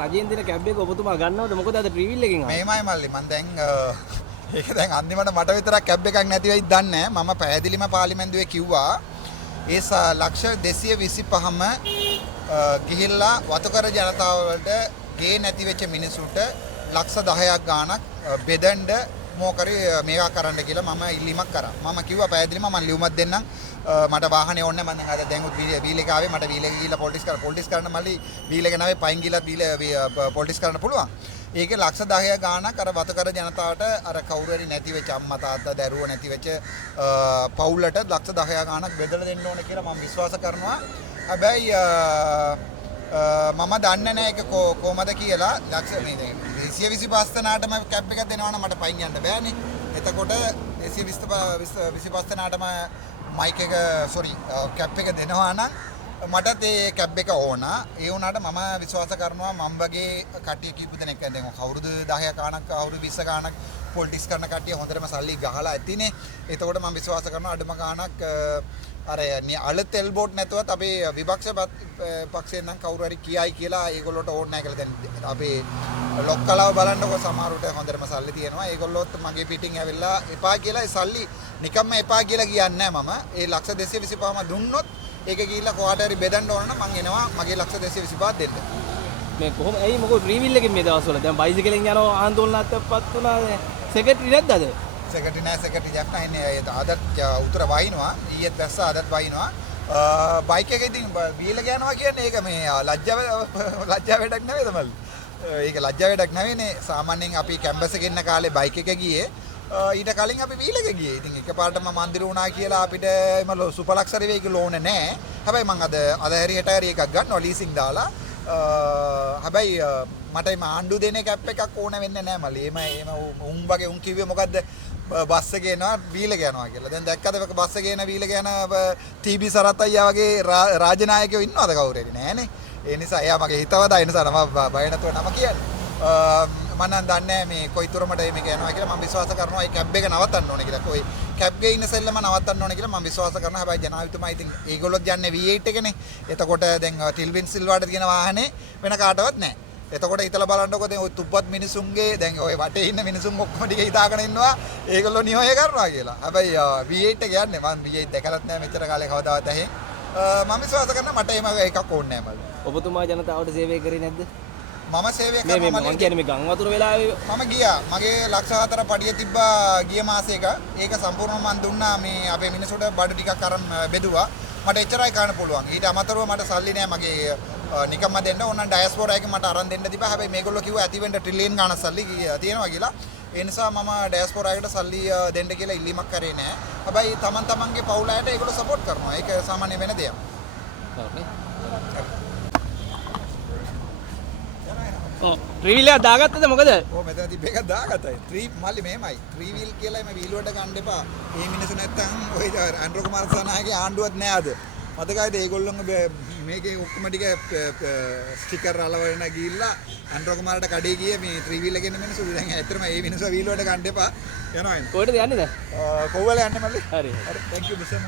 රජයෙන් දෙන කැබ් එක ඔබතුමා ගන්නවද? මොකද අද ට්‍රිවිල් එකෙන් ආවේ. මේමයි මල්ලි මම දැන් ඒක දැන් අන්තිමට මට විතරක් කැබ් එකක් නැති වෙයිද දන්නේ නැහැ. මම පැහැදිලිම පාර්ලිමේන්තුවේ කිව්වා ඒ ලක්ෂ 225ම ගිහිල්ලා වතුකර ජනතාව වලට ගේ නැති වෙච්ච මිනිසුන්ට ලක්ෂ 10ක් ගාණක් බෙදන්න මොකරි මේවා කරන්න කියලා මම ඉල්ලීමක් කරා. මම කිව්වා පැහැදිලිම මම ලියුමක් දෙන්නම්. මට වාහනේ ඕනේ මම දැන් අද දැන් වීල් එක ආවේ මට වීල් එක ගිහිල්ලා පොලිටිස් කරන්න මල්ලි වීල් එක නැවේ පයින් ගිහිල්ලා පොලිටිස් කරන්න පුළුවන්. ඒකේ ලක්ෂ 10 ගාණක් අර වතුකර ජනතාවට අර කවුරු හරි නැති වෙච්ච අම්මා තාත්තා දරුවෝ නැති වෙච්ච පවුලට ලක්ෂ 10 ගාණක් බෙදලා දෙන්න ඕනේ කියලා මම විශ්වාස කරනවා. හැබැයි මම දන්නේ නැහැ ඒක කොහමද කියලා. ලක්ෂ මේ 225 තනටම කැප් එකක් දෙනවනම් මට පයින් යන්න බෑනේ. එතකොට 225 තනටම මයික් එක කැප් එක දෙනවා නම් මටත් ඒ කැබ් එක ඕන. ඒ වුණාට මම විශ්වාස කරනවා මම වගේ කට්ටිය කීප දෙනෙක් දැන් කවුරුද 10 ගාණක් කවුරු 20 ගාණක් පොලිටික්ස් කරන කට්ටිය හොඳටම සල්ලි ගහලා ඇතිනේ. එතකොට මම විශ්වාස කරනවා අඩුම ගාණක් අර අලුත් එල්බෝට් නැතුවත් අපේ විපක්ෂ පක්ෂයෙන් නම් කවුරු හරි කියයි කියලා ඒගොල්ලොට ඕනේ නැහැ කියලා දැන් අපේ ලොක්කලව බලන්නකො සමහරුට හොඳටම සල්ලි තියෙනවා. ඒගොල්ලොත් මගේ පිටින් ඇවිල්ලා එපා කියලා ඒ සල්ලි නිකම්ම එපා කියලා කියන්නේ නැහැ මම. ඒ ලක්ෂ 225ම දුන්නොත් ඒක ගිහිල්ලා කොහාට හරි බෙදන්න ඕන නම් මං එනවා මගේ ලක්ෂ 225ක් දෙන්න. මේ කොහොම ඇයි මොකද ට්‍රිවිල් එකෙන් මේ දවස්වල දැන් බයිසිකලෙන් යනවා ආందోලනයක්පත් වුණා. සෙක්‍රටරි නැද්ද අද? සෙක්‍රටරි දැක්කා ඉන්නේ අදත් උතර වයින්නවා. ඊයේත් දැස්ස අදත් වයින්නවා. බයික් එකේ ඉතින් වීල ගෑනවා කියන්නේ ඒක මේ ලැජ්ජා වැඩක් නෙවෙයිද මල්ලි? ඒක ලැජ්ජා වැඩක් නෙවෙයිනේ. සාමාන්‍යයෙන් අපි කැම්පස් එකේ ඉන්න කාලේ බයික් එක ගියේ ඊට කලින් අපි වීල් එක ගියේ. ඉතින් එකපාරටම මන්දිර වුණා කියලා අපිට එම සුපර් ලක්ෂරි වෙහිකල් ඕනේ නැහැ. හැබැයි මම අද හැරියට හරි එකක් ගන්නවා ලීසින් දාලා. හැබැයි මට මේ ආණ්ඩු දෙන කැප් එකක් ඕන වෙන්නේ නැහැ මල්ලි. එම උන් වගේ උන් කිව්වේ මොකද්ද? බස් එකේ යනවා වීල් එක යනවා කියලා. දැන් දැක්කද බස් එකේ යන වීල් එක යන ටීබී සරත් අයියා වගේ රාජනායකයෝ ඉන්නවද කවුරු හරි? නෑනේ. ඒ නිසා එයා මගේ හිතවතයි. ඒ නිසා නම බය නැතුව නම කියන්නේ. මම නම් දන්නේ මේ කොයිතරමට මේක යනවා කියලා. මම විශ්වාස කරනවා මේ කැබ් එක නවත්තන්න ඕනේ කියලා. කොයි කැබ් එකේ ඉන්න සෙල්ලම නවත්තන්න ඕනේ කියලා මම විශ්වාස කරනවා. හැබැයි ජනාධිපතිතුමා ඉතින් ඒගොල්ලොත් යන්නේ V8 එකනේ. එතකොට දැන් ටිල්වින් සිල්වාට තියෙන වාහනේ වෙන කාටවත් නැහැ. එතකොට හිතලා බලන්නකො දැන් ওই තුප්පත් මිනිසුන්ගේ දැන් ওই වටේ ඉන්න මිනිසුන් ඔක්කොම ටික හිතාගෙන ඉන්නවා ඒගොල්ලෝ නියෝය කරනවා කියලා. හැබැයි V8 එක යන්නේ මම V8 දැකලත් නැහැ මෙච්චර කාලේ කවදාවත් ඇහි. මම විශ්වාස කරනවා මට එහෙම එකක් ඕනේ නැහැ මල්ලි. ඔබතුමා ජනතාවට සේවය කරේ නැද්ද? මම සේවය කරනවා මම කියන්නේ මේ ගම් වතුර වෙලාවේ මම ගියා. මගේ ලක්ෂ 4 පඩිය තිබ්බා ගිය මාසෙක. ඒක සම්පූර්ණව මම දුන්නා මේ අපේ මිනිස්සුන්ට බඩු ටිකක් අරන් බෙදුවා. මට එච්චරයි ගන්න පුළුවන්. ඊට අමතරව මට සල්ලි නෑ මගේ නිකම්ම දෙන්න ඕන ඩයස්පෝරා එකෙන් මට අරන් දෙන්න තිබ්බා. හැබැයි මේගොල්ලෝ කිව්වා ඇති වෙන්න ට්‍රිලියන් ගාණක් සල්ලි තියෙනවා කියලා. ඒ නිසා මම ඩයස්පෝරා එකට සල්ලි දෙන්න කියලා ඉල්ලීමක් කරේ නෑ. හැබැයි තමන්ගේ පවුල අයට ඒගොල්ලෝ සපෝට් කරනවා. ඒක සාමාන්‍ය වෙන දෙයක්. ට්‍රිවිල් එක දාගත්තද මොකද? ඔව් මෙතන තිබ්බ එකක් දාගත්තයි. මල්ලි මෙහෙමයි. ට්‍රිවිල් කියලා මේ වීල් වලට ගන්න එපා. මේ මිනිස්සු නැත්තම් ඔය අන්ඩ්‍රෝ කුමාර සනායකගේ ආණ්ඩුවක් නෑ අද. මතකයිද ඒගොල්ලෝගේ මේකේ ඔක්කොම ටික ස්ටිකර් අලවගෙන ගිහිල්ලා අන්ඩ්‍රෝ කුමාරට කඩේ ගියේ මේ ට්‍රිවිල් එකේ ඉන්න මිනිස්සු. දැන් ඇත්තටම මේ මිනිස්සු වීල් වලට ගන්න එපා. යනවා එන්න. කොහෙටද යන්නේ දැන්? කොව්වල යන්නේ මල්ලි. හරි. හරි. thank you බිසම.